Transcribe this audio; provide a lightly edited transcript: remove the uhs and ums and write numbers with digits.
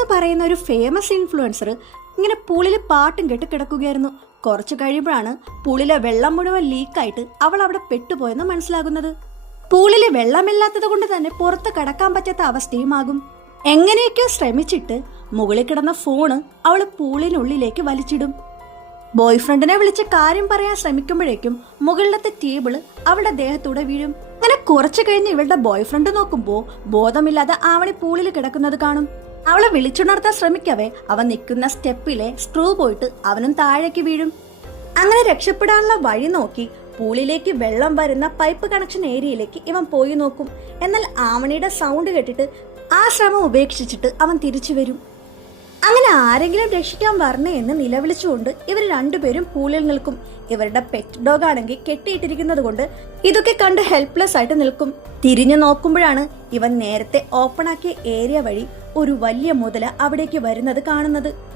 എന്ന് പറയുന്ന ഒരു ഫേമസ് ഇൻഫ്ലുവൻസർ ഇങ്ങനെ പൂളിൽ പാട്ടും കെട്ട് കിടക്കുകയായിരുന്നു. കുറച്ചു കഴിയുമ്പോഴാണ് പൂളിലെ വെള്ളം മുഴുവൻ ലീക്കായിട്ട് അവൾ അവിടെ പെട്ടുപോയെന്ന് മനസ്സിലാകുന്നത്. പൂളിൽ വെള്ളമില്ലാത്തത് കൊണ്ട് തന്നെ പുറത്ത് കടക്കാൻ പറ്റാത്ത അവസ്ഥയുമാകും. എങ്ങനെയൊക്കെയോ ശ്രമിച്ചിട്ട് മുകളിൽ കിടന്ന ഫോണ് അവൾ പൂളിനുള്ളിലേക്ക് വലിച്ചിടും. ബോയ്ഫ്രണ്ടിനെ വിളിച്ച് കാര്യം പറയാൻ ശ്രമിക്കുമ്പോഴേക്കും മുകളിലത്തെ ടേബിള് അവളുടെ ദേഹത്തൂടെ വീഴും. അങ്ങനെ കുറച്ചു കഴിഞ്ഞ് ഇവളുടെ ബോയ്ഫ്രണ്ട് നോക്കുമ്പോ ബോധമില്ലാതെ ആവണി പൂളിൽ കിടക്കുന്നത് കാണും. അവളെ വിളിച്ചുണർത്താൻ ശ്രമിക്കവേ അവൻ നിൽക്കുന്ന സ്റ്റെപ്പിലെ സ്ക്രൂ പോയിട്ട് അവനും താഴേക്ക് വീഴും. അങ്ങനെ രക്ഷപ്പെടാനുള്ള വഴി നോക്കി പൂളിലേക്ക് വെള്ളം വരുന്ന പൈപ്പ് കണക്ഷൻ ഏരിയയിലേക്ക് ഇവൻ പോയി നോക്കും. എന്നാൽ ആവണിയുടെ സൗണ്ട് കേട്ടിട്ട് ആ ശ്രമം ഉപേക്ഷിച്ചിട്ട് അവൻ തിരിച്ചു വരും. അങ്ങനെ ആരെങ്കിലും രക്ഷിക്കാൻ വരണേ എന്ന് നിലവിളിച്ചുകൊണ്ട് ഇവർ രണ്ടുപേരും പൂളിൽ നിൽക്കും. ഇവരുടെ പെറ്റ് ഡോഗ് ആണെങ്കിൽ കെട്ടിയിട്ടിരിക്കുന്നത് കൊണ്ട് ഇതൊക്കെ കണ്ട് ഹെൽപ്ലെസ് ആയിട്ട് നിൽക്കും. തിരിഞ്ഞു നോക്കുമ്പോഴാണ് ഇവൻ നേരത്തെ ഓപ്പൺ ആക്കിയ ഏരിയ വഴി ഒരു വലിയ മുതല അവിടേക്ക് വരുന്നത് കാണുന്നത്.